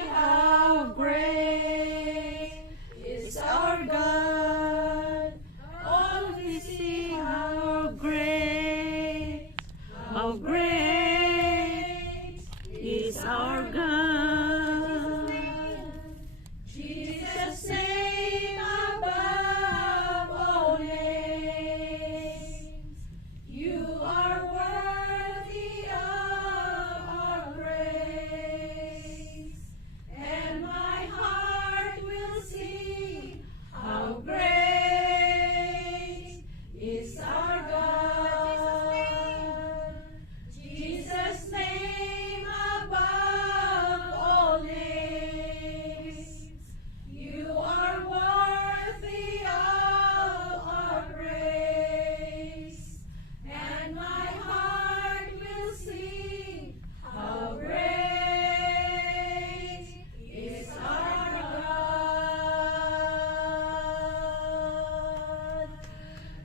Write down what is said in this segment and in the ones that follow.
How great is our God. Oh, we see how great is our God. Jesus' name above all names. You are worthy of our praise. And my heart will sing how great is our God. Jesus' name above all names. You are worthy of our praise. And my heart will sing how great is our God.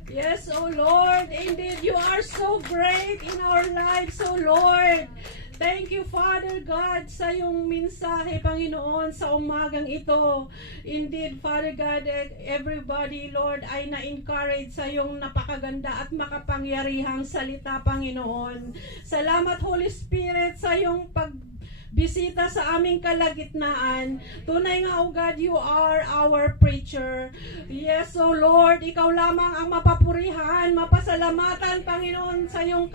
Yes, O Lord, indeed you are so great in our lives, O Lord. Thank you, Father God, sa iyong mensahe, Panginoon, sa umagang ito. Indeed, Father God, everybody, Lord, ay na-encourage sa iyong napakaganda at makapangyarihang salita, Panginoon. Salamat, Holy Spirit, sa iyong bisita sa aming kalagitnaan. Tunay nga, O God, you are our preacher. Yes, O Lord, ikaw lamang ang mapapurihan, mapasalamatan, Panginoon, sa iyong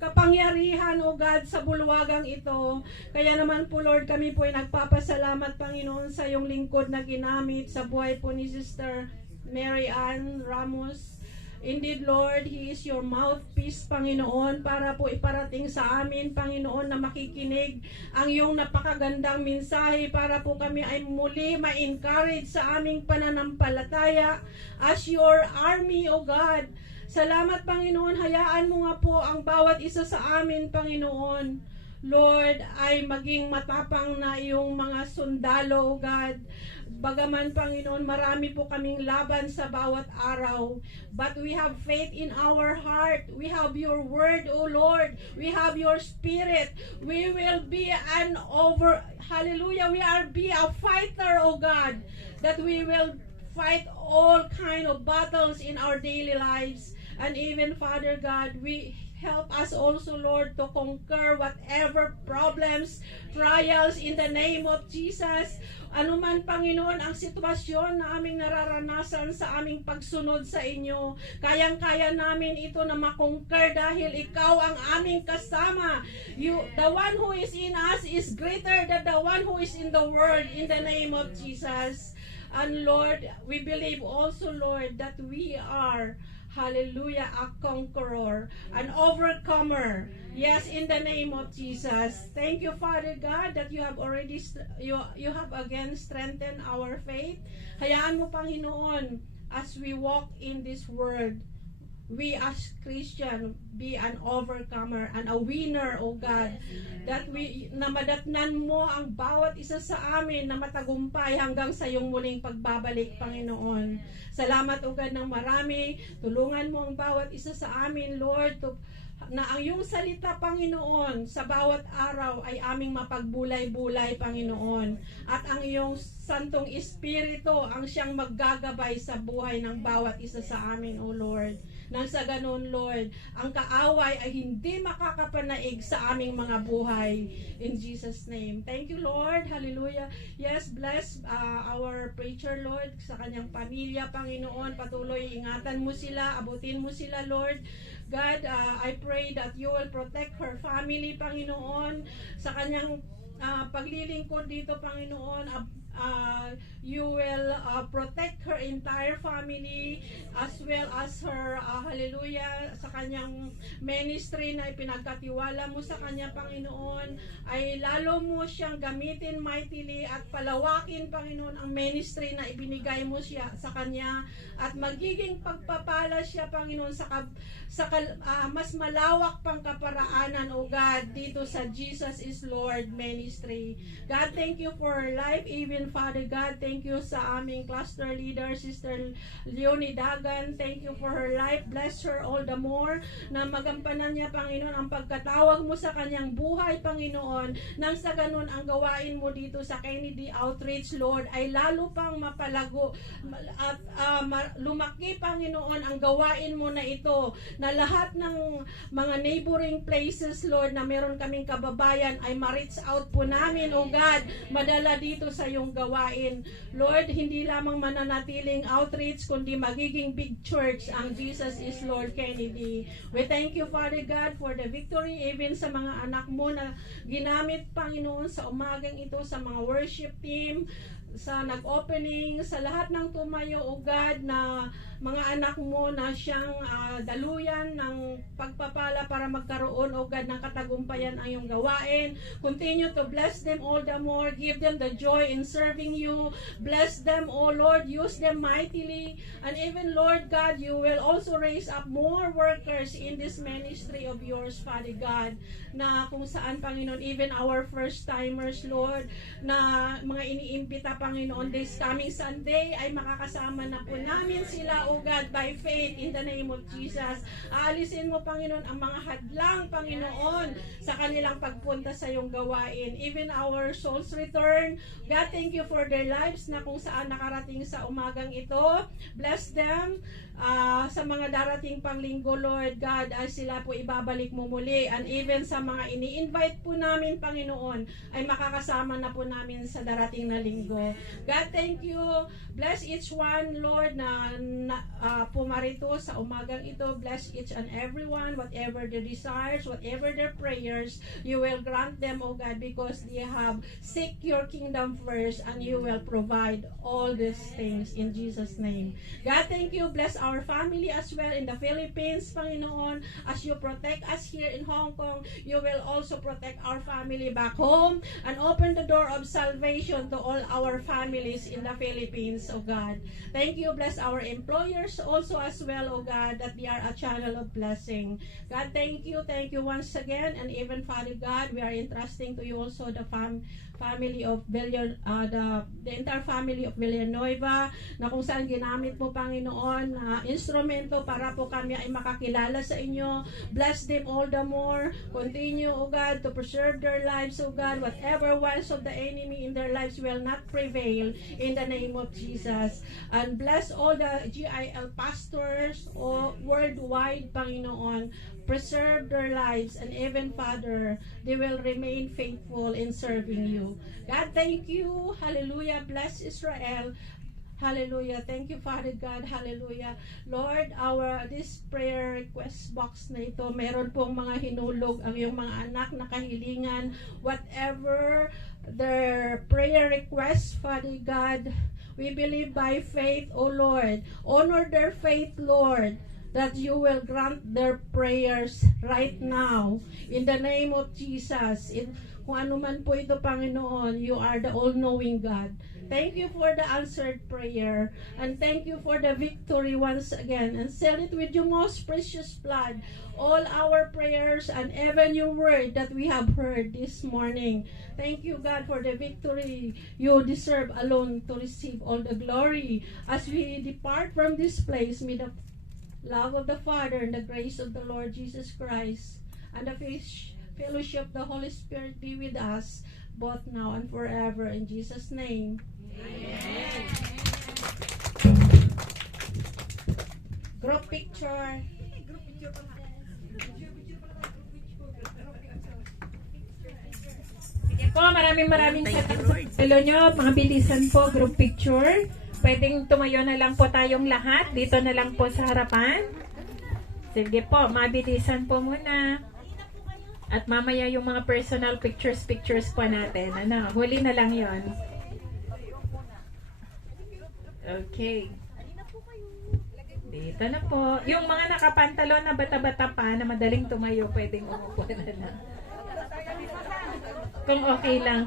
kapangyarihan, O God, sa bulwagang ito. Kaya naman po, Lord, kami po ay nagpapasalamat, Panginoon, sa iyong lingkod na ginamit sa buhay po ni Sister Mary Ann Ramos. Indeed, Lord, He is your mouthpiece, Panginoon, para po iparating sa amin, Panginoon, na makikinig ang iyong napakagandang mensahe para po kami ay muli ma-encourage sa aming pananampalataya as your army, O God. Salamat, Panginoon, hayaan mo nga po ang bawat isa sa amin, Panginoon, Lord, ay maging matapang na iyong mga sundalo, O God. Bagaman, Panginoon, marami po kaming laban sa bawat araw. But we have faith in our heart. We have your word, O Lord. We have your spirit. We will be hallelujah, be a fighter, O God. That we will fight all kind of battles in our daily lives. And even, Father God, help us also, Lord, to conquer whatever problems, trials in the name of Jesus. Ano man, Panginoon, ang sitwasyon na aming nararanasan sa aming pagsunod sa inyo, kayang-kaya namin ito na makonquer dahil ikaw ang aming kasama. The one who is in us is greater than the one who is in the world, in the name of Jesus. And Lord, we believe also, Lord, that we are, hallelujah, a conqueror, an overcomer. Yes, in the name of Jesus. Thank you, Father God, that you have already you have again strengthened our faith. Hayaan mo, Panginoon, as we walk in this world, we as Christian be an overcomer and a winner, O God, that na madatnan mo ang bawat isa sa amin na matagumpay hanggang sa iyong muling pagbabalik, Panginoon. Salamat, O God, ng marami. Tulungan mo ang bawat isa sa amin, Lord, na ang iyong salita, Panginoon, sa bawat araw ay aming mapagbulay-bulay, Panginoon. At ang iyong Santong Espiritu ang siyang maggagabay sa buhay ng bawat isa sa amin, O Lord. Nang sa ganun, Lord, ang kaaway ay hindi makakapanaig sa aming mga buhay. In Jesus' name. Thank you, Lord. Hallelujah. Yes, bless our preacher, Lord, sa kanyang pamilya, Panginoon. Patuloy, ingatan mo sila, abutin mo sila, Lord. God, I pray that you will protect her family, Panginoon, sa kanyang paglilingkod dito, Panginoon. You will protect her entire family as well as her, hallelujah, sa kanyang ministry na ipinagkatiwala mo sa kanya, Panginoon, ay lalo mo siyang gamitin mightily at palawakin, Panginoon, ang ministry na ibinigay mo siya sa kanya at magiging pagpapala siya, Panginoon, mas malawak pang kaparaanan, O God, dito sa Jesus is Lord ministry. God, thank you for life, even even Father God, thank you sa aming cluster leader, Sister Leonie Dagan. Thank you for her life. Bless her all the more na magampanan niya, Panginoon, ang pagkatawag mo sa kanyang buhay, Panginoon, nang sa ganun ang gawain mo dito sa Kennedy Outreach, Lord, ay lalo pang mapalago at lumaki, Panginoon, ang gawain mo na ito, na lahat ng mga neighboring places, Lord, na meron kaming kababayan ay ma-reach out po namin, O God, madala dito sa iyong gawain. Lord, hindi lamang mananatiling outreach, kundi magiging big church ang Jesus is Lord Kennedy. We thank you, Father God, for the victory, even sa mga anak mo na ginamit, Panginoon, sa umagang ito, sa mga worship team, sa nag-opening, sa lahat ng tumayo, O God, na mga anak mo na siyang daluyan ng pagpapala para magkaroon, O God, ng katagumpayan ang iyong gawain. Continue to bless them all the more. Give them the joy in serving you. Bless them, O Lord. Use them mightily. And even, Lord God, you will also raise up more workers in this ministry of yours, Father God, na kung saan, Panginoon, even our first-timers, Lord, na mga iniimbita, Panginoon, this coming Sunday ay makakasama na po namin sila, O God, by faith in the name of Jesus. Aalisin mo, Panginoon, ang mga hadlang, Panginoon, sa kanilang pagpunta sa iyong gawain. Even our souls return. God, thank you for their lives na kung saan nakarating sa umagang ito. Bless them. Sa mga darating pang linggo, Lord God, as sila po ibabalik mo muli. And even sa mga ini-invite po namin, Panginoon, ay makakasama na po namin sa darating na linggo. God, thank you. Bless each one, Lord, na pumarito sa umagang ito. Bless each and everyone, whatever their desires, whatever their prayers, you will grant them, O God, because they have seek your kingdom first, and you will provide all these things in Jesus' name. God, thank you. Bless our family as well in the Philippines, Panginoon. As you protect us here in Hong Kong, you will also protect our family back home and open the door of salvation to all our families in the Philippines, O God. Thank you. Bless our employers also as well, O God, that they are a channel of blessing. God, thank you. Thank you once again. And even, Father God, we are entrusting to you also the family of the entire family of Villanueva, na kung saan ginamit mo, Panginoon, na instrumento para po kami ay makakilala sa inyo. Bless them all the more. Continue, O God, to preserve their lives, O God. Whatever wiles of the enemy in their lives will not prevail in the name of Jesus. And bless all the GIL pastors worldwide, Panginoon. Preserve their lives, and even, Father, they will remain faithful in serving you. God, thank you. Hallelujah. Bless Israel. Hallelujah. Thank you, Father God. Hallelujah. Lord, this prayer request box na ito, meron pong mga hinulog ang iyong mga anak na kahilingan. Whatever their prayer request, Father God, we believe by faith, O Lord. Honor their faith, Lord, that you will grant their prayers right now. In the name of Jesus. Kung ano man po ito, Panginoon, you are the all-knowing God. Thank you for the answered prayer. And thank you for the victory once again. And seal it with your most precious blood. All our prayers and even your word that we have heard this morning. Thank you, God, for the victory. You deserve alone to receive all the glory. As we depart from this place, may the love of the Father and the grace of the Lord Jesus Christ and the fellowship of the Holy Spirit be with us both now and forever. In Jesus' name. Amen. Group picture. Sige po, maraming salamat sa nyo. Mga bilisan po, group picture. Pwedeng tumayo na lang po tayong lahat. Dito na lang po sa harapan. Sige po, mabilisan po muna. At mamaya yung mga personal pictures po natin. Huli na lang yon. Okay. Dito na po. Yung mga nakapantalon na bata-bata pa na madaling tumayo, pwedeng umupo na lang. Kung okay lang.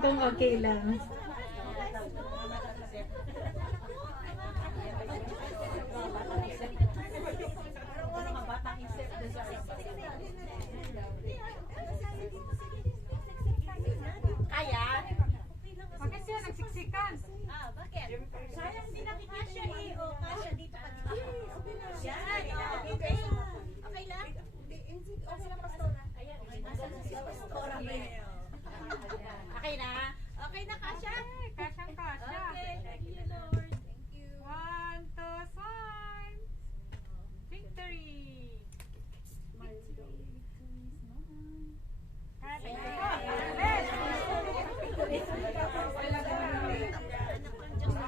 Kaya? Bakit siya nagsiksikan? Sayang hindi nakikita eh. O, kasya dito ka dito. Yan. Okay. Okay lang? Okay lang, Pastora. Ayan. Asan si Pastora? Okay na? Okay na, kasya? Kasyang-kasya. Okay. Thank you, Lord. Thank you. 1, 2, sign. Victory.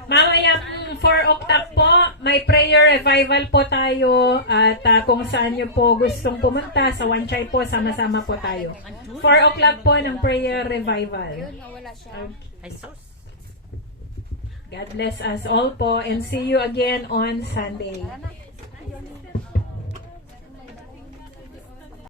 Mamayang 4 o'clock po, may prayer revival po tayo at kung saan nyo po gustong pumunta sa Wanchay po, sama-sama po tayo. 4 o'clock po ng prayer revival. God bless us all po and see you again on Sunday.